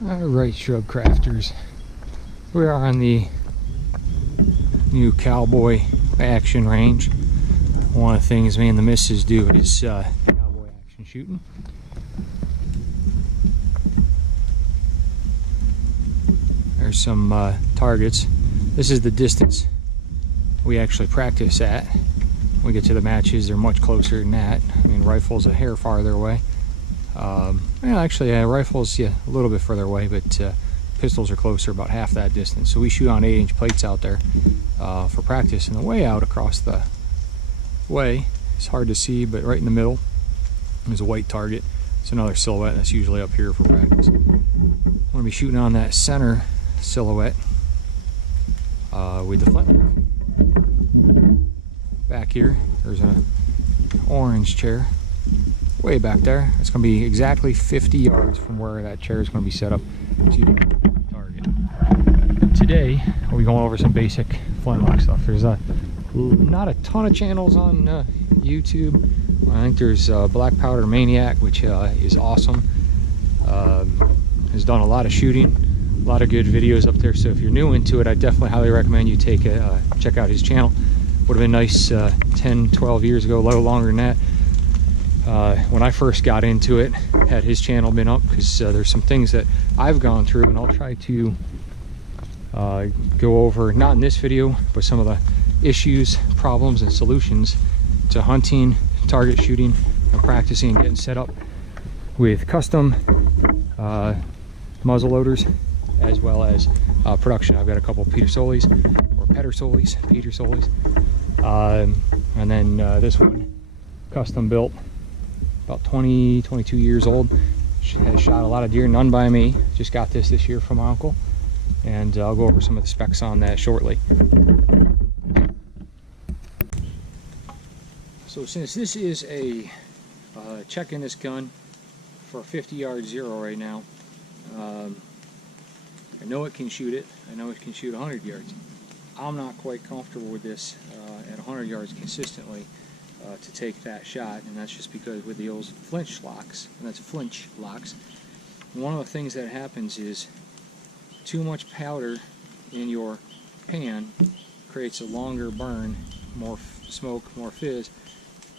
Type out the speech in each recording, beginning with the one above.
Alright, Shrub Crafters, we are on the new cowboy action range. One of the things me and the missus do is cowboy action shooting. There's some targets. This is the distance we actually practice at. When we get to the matches, they're much closer than that. I mean, rifle's a hair farther away. Actually, rifles, a little bit further away, but pistols are closer, about half that distance. So we shoot on 8-inch plates out there for practice. And the way out across the way, it's hard to see, but right in the middle is a white target. It's another silhouette that's usually up here for practice. I'm going to be shooting on that center silhouette with the flintlock. Back here, there's an orange chair way back there. It's going to be exactly 50 yards from where that chair is going to be set up to target. Today, we'll be going over some basic flintlock stuff. There's not a ton of channels on YouTube. I think there's Black Powder Maniac, which is awesome. Has done a lot of shooting, a lot of good videos up there. So if you're new into it, I definitely highly recommend you check out his channel. Would have been nice 10, 12 years ago, a little longer than that. When I first got into it, had his channel been up, because there's some things that I've gone through, and I'll try to go over, not in this video, but some of the issues, problems, and solutions to hunting, target shooting, and practicing and getting set up with custom muzzle loaders, as well as production. I've got a couple of Peter Solis, and then this one, custom built, about 22 years old. Has shot a lot of deer, none by me. Just got this year from my uncle, and I'll go over some of the specs on that shortly. So since this is a checking this gun for a 50-yard zero right now, I know it can shoot it. I know it can shoot 100 yards. I'm not quite comfortable with this at 100 yards consistently to take that shot, and that's just because with the old FlichLocks, and that's FlichLocks, one of the things that happens is too much powder in your pan creates a longer burn, more smoke, more fizz,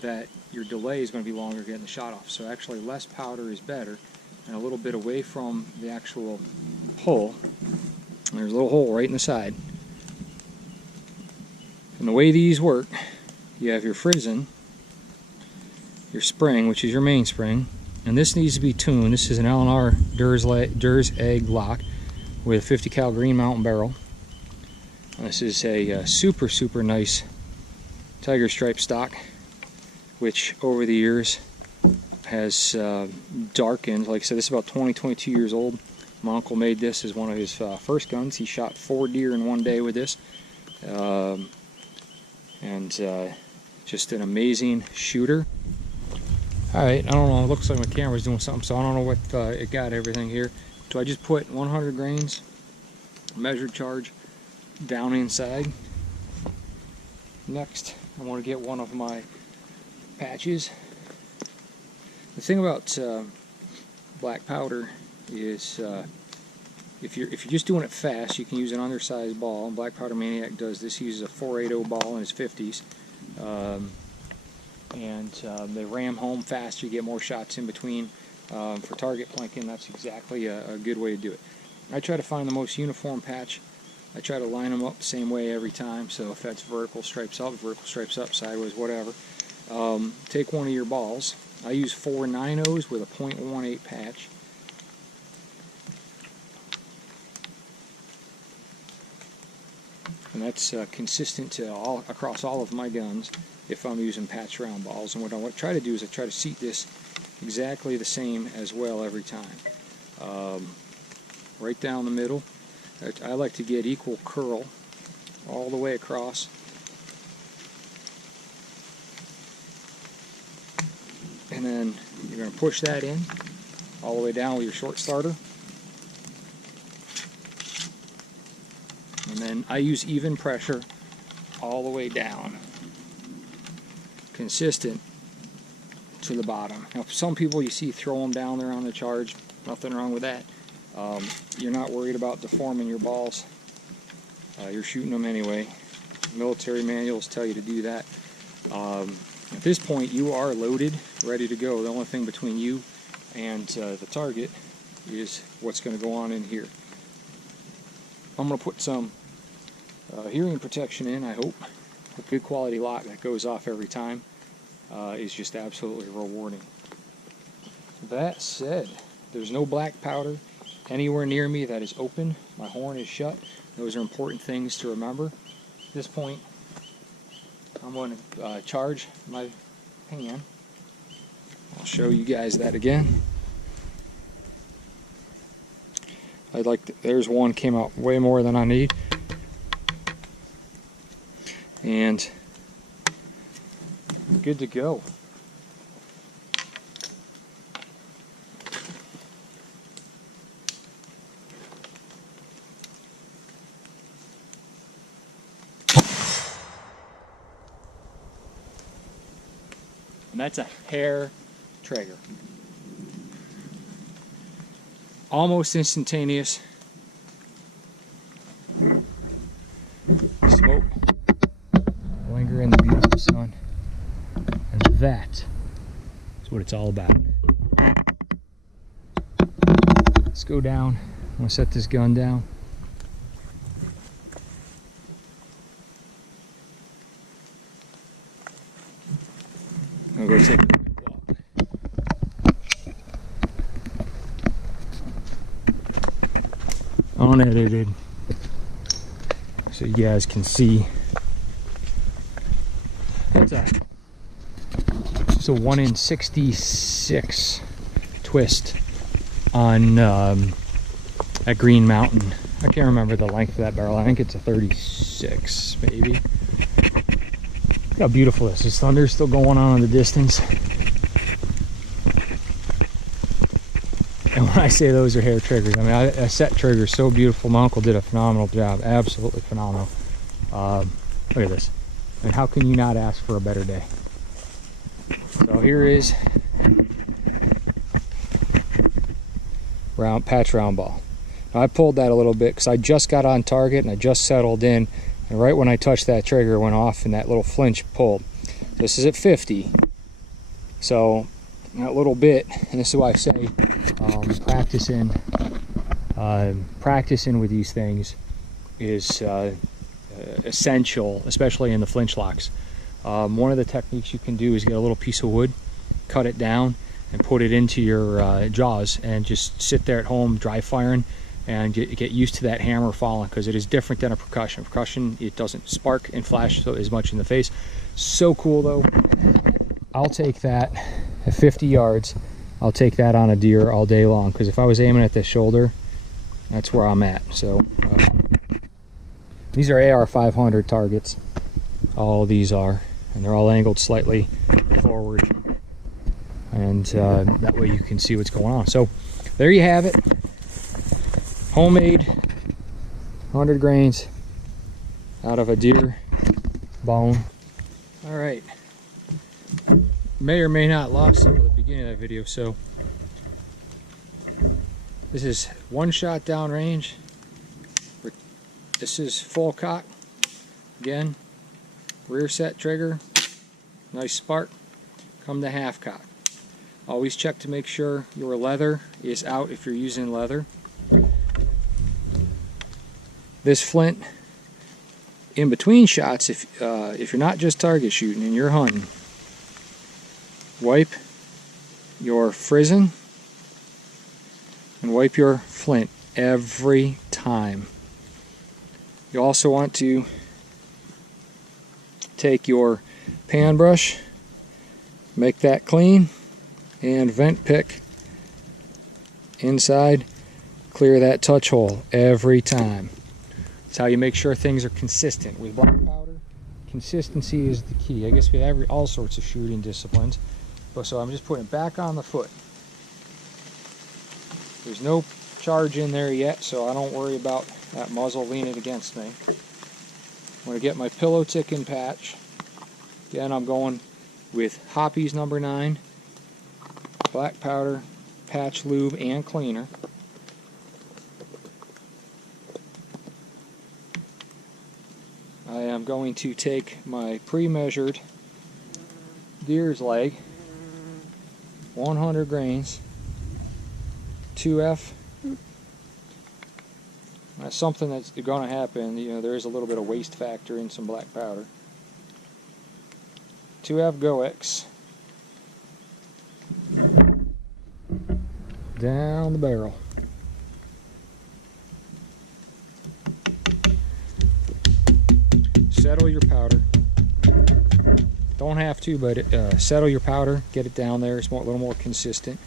that your delay is going to be longer getting the shot off. So actually less powder is better, and a little bit away from the actual hole. There's a little hole right in the side. And the way these work, you have your frizzen, your spring, which is your main spring, and this needs to be tuned. This is an L&R Durs Egg lock with a 50 cal Green Mountain barrel. And this is a super nice tiger stripe stock, which over the years has darkened. Like I said, this is about 22 years old. My uncle made this as one of his first guns. He shot 4 deer in one day with this. Just an amazing shooter. Alright, I don't know, it looks like my camera's doing something, so I don't know what it got everything here. So I just put 100 grains measured charge down inside. Next, I want to get one of my patches. The thing about black powder is if you're just doing it fast, you can use an undersized ball. And Black Powder Maniac does this. He uses a 480 ball in his 50s, they ram home faster. You get more shots in between. For target planking, that's exactly a good way to do it. I try to find the most uniform patch. I try to line them up the same way every time. So if that's vertical stripes up, sideways, whatever. Take one of your balls. I use 4 9/0s with a .18 patch. And that's consistent to across all of my guns if I'm using patch round balls. And what I try to do is I try to seat this exactly the same as well every time. Right down the middle. I like to get equal curl all the way across. And then you're going to push that in all the way down with your short starter. And then I use even pressure all the way down, consistent to the bottom. Now some people you see throw them down there on the charge, nothing wrong with that. You're not worried about deforming your balls. You're shooting them anyway. Military manuals tell you to do that. At this point, you are loaded, ready to go. The only thing between you and the target is what's going to go on in here. I'm going to put some hearing protection in, I hope. A good quality lock that goes off every time is just absolutely rewarding. That said, there's no black powder anywhere near me that is open. My horn is shut. Those are important things to remember. At this point, I'm going to charge my pan. I'll show you guys that again. There's one, came out way more than I need. And good to go. And that's a hair trigger. Almost instantaneous. Smoke. Linger in the beautiful sun. And that is what it's all about. Let's go down. I'm going to set this gun down. I'll go take a walk. Unedited, so you guys can see. It's a 1 in 66 twist on at Green Mountain. I can't remember the length of that barrel. I think it's a 36 maybe. Look how beautiful this is. Thunder's still going on in the distance. And when I say those are hair triggers, I mean, a set trigger so beautiful. My uncle did a phenomenal job. Absolutely phenomenal. Look at this. I mean, how can you not ask for a better day? So here is patch round ball. Now I pulled that a little bit because I just got on target and I just settled in. And right when I touched that trigger, it went off and that little flinch pulled. This is at 50. So that little bit, and this is why I say practicing with these things is essential, especially in the FlichLocks. One of the techniques you can do is get a little piece of wood, cut it down, and put it into your jaws, and just sit there at home dry firing and get used to that hammer falling, because it is different than a percussion. Percussion, it doesn't spark and flash so as much in the face. So cool though. I'll take that at 50 yards. I'll take that on a deer all day long, because if I was aiming at the shoulder, that's where I'm at. So these are AR-500 targets. All these are, and they're all angled slightly forward, and that way you can see what's going on. So there you have it. Homemade 100 grains out of a deer bone. All right, may or may not lost some of the beginning of that video. So this is one shot downrange. This is full cock. Again, rear set trigger, nice spark. Come to half cock. Always check to make sure your leather is out if you're using leather. This flint, in between shots, if you're not just target shooting and you're hunting, wipe your frizzen and wipe your flint every time. You also want to take your pan brush, make that clean, and vent pick inside, clear that touch hole every time. That's how you make sure things are consistent. With black powder, consistency is the key. I guess with all sorts of shooting disciplines. So I'm just putting it back on the foot. There's no charge in there yet, so I don't worry about that muzzle leaning against me. I'm going to get my pillow ticking patch. Again, I'm going with Hoppy's number 9, black powder, patch lube, and cleaner. I am going to take my pre-measured deer's leg, 100 grains, 2F. That's something that's going to happen. You know, there is a little bit of waste factor in some black powder. 2F Goex. Down the barrel. Settle your powder. Don't have to, but settle your powder. Get it down there. It's a little more consistent.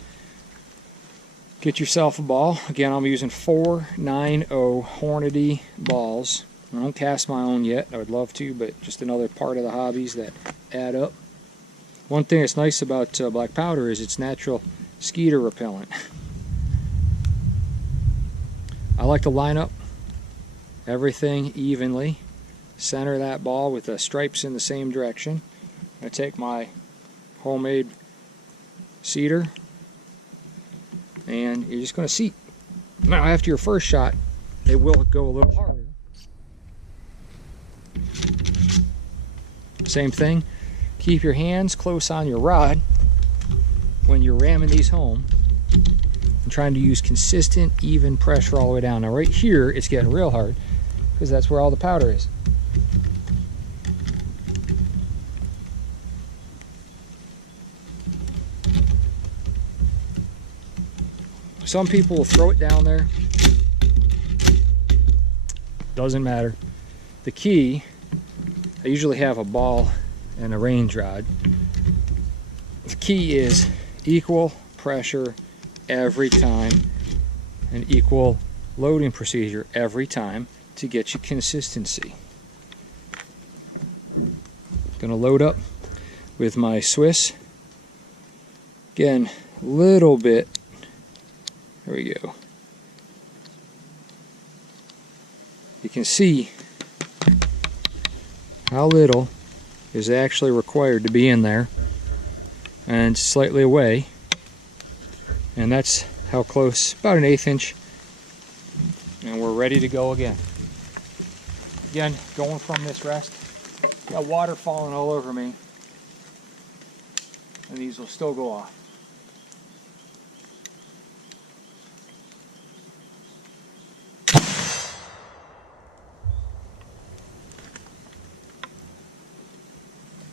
Get yourself a ball. Again, I'm using 490 Hornady balls. I don't cast my own yet. I would love to, but just another part of the hobbies that add up. One thing that's nice about black powder is it's natural mosquito repellent. I like to line up everything evenly. Center that ball with the stripes in the same direction. I take my homemade seeder and you're just going to seat. Now after your first shot, it will go a little harder. Same thing. Keep your hands close on your rod when you're ramming these home and trying to use consistent, even pressure all the way down. Now right here, it's getting real hard because that's where all the powder is. Some people will throw it down there. Doesn't matter. The key, I usually have a ball and a range rod. The key is equal pressure every time and equal loading procedure every time to get you consistency. Gonna load up with my Swiss. Again, little bit. There we go. You can see how little is actually required to be in there, and slightly away, and that's how close, about an 1/8 inch, and we're ready to go again. Again, going from this rest, got water falling all over me, and these will still go off.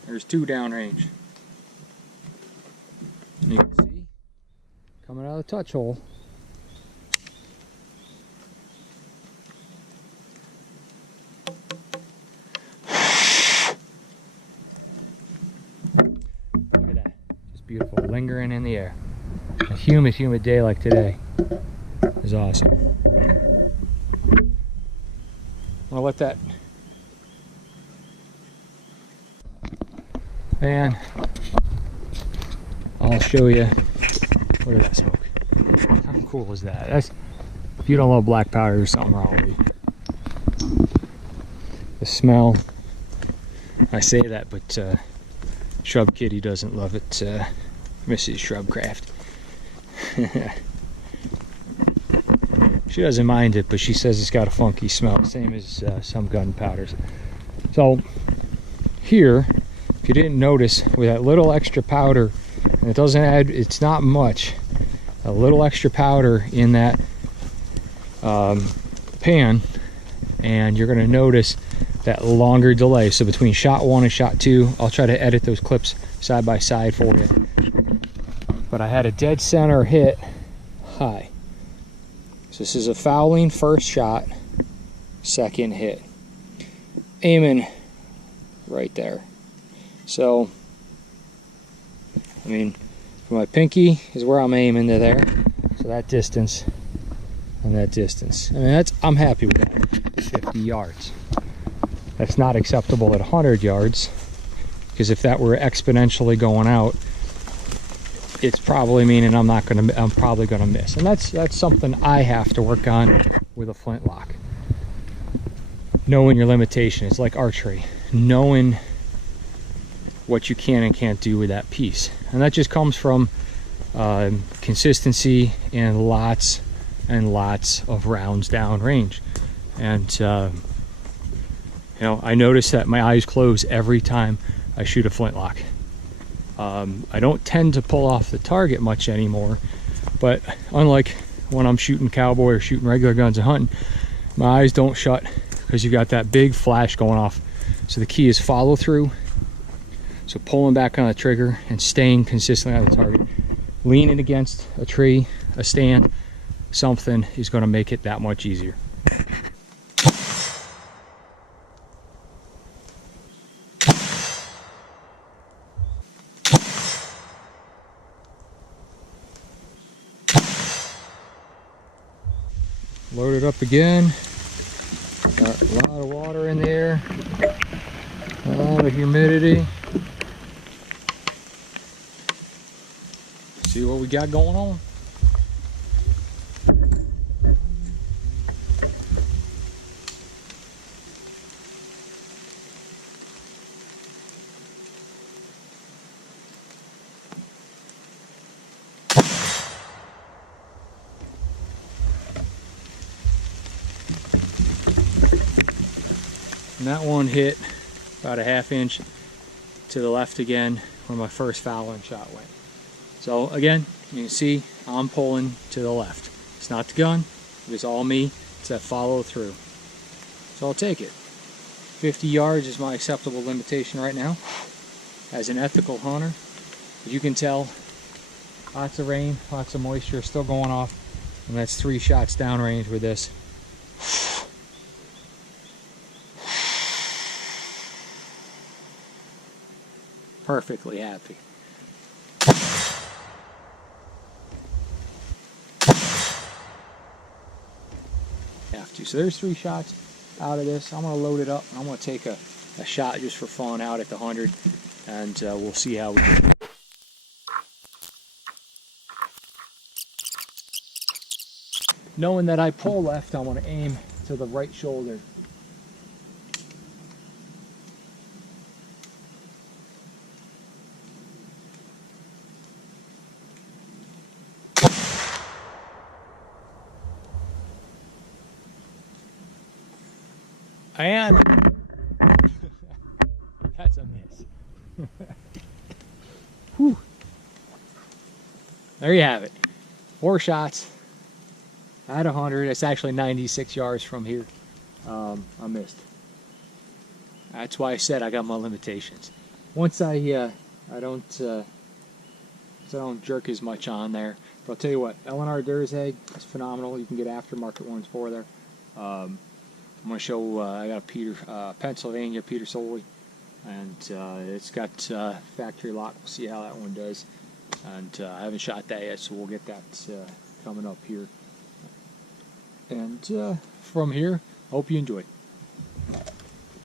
There's 2 downrange. You can see, coming out of the touch hole. Look at that. Just beautiful, lingering in the air. A humid day like today is awesome. I'll let that. And I'll show you. What did that smoke? How cool is that? That's, if you don't love black powder, there's something wrong with you. The smell. I say that, but Shrub Kitty doesn't love it. Mrs. Shrubcraft. She doesn't mind it, but she says it's got a funky smell, same as some gunpowders. So here, if you didn't notice, with that little extra powder, and it doesn't add, it's not much, a little extra powder in that pan, and you're going to notice that longer delay. So between shot 1 and shot 2, I'll try to edit those clips side by side for you. But I had a dead center hit high. So this is a fouling first shot, second hit. Aiming right there. So, I mean, my pinky is where I'm aiming to there. So that distance and that distance. I mean, I'm happy with that, 50 yards. That's not acceptable at 100 yards, because if that were exponentially going out, it's probably meaning I'm probably gonna miss. And that's something I have to work on with a flintlock. Knowing your limitation. It's like archery. Knowing what you can and can't do with that piece, and that just comes from consistency and lots of rounds down range. And You know, I notice that my eyes close every time I shoot a flintlock. I don't tend to pull off the target much anymore, but unlike when I'm shooting cowboy or shooting regular guns and hunting, my eyes don't shut because you've got that big flash going off. So the key is follow through. So pulling back on the trigger and staying consistently on the target. Leaning against a tree, a stand, something is going to make it that much easier. Load it up again. Got a lot of water in there, a lot of humidity. See what we got going on. And that one hit about a ½ inch to the left again where my first fouling shot went. So again, you can see I'm pulling to the left. It's not the gun, it's all me. It's that follow through. So I'll take it. 50 yards is my acceptable limitation right now. As an ethical hunter, as you can tell, lots of rain, lots of moisture still going off, and that's 3 shots downrange with this. Perfectly happy. Have to. So there's 3 shots out of this. I'm going to load it up. I'm going to take a shot just for fun out at the 100, and we'll see how we do. Knowing that I pull left, I want to aim to the right shoulder. And that's a miss. Whew. There you have it. 4 shots at 100. It's actually 96 yards from here. I missed. That's why I said I got my limitations. Once I don't jerk as much on there. But I'll tell you what, L&R Deer's Egg is phenomenal. You can get aftermarket ones for there. I'm going to show, I got a Pennsylvania Peter Soley, and it's got factory lock. We'll see how that one does. And I haven't shot that yet, so we'll get that coming up here. And from here, hope you enjoyed.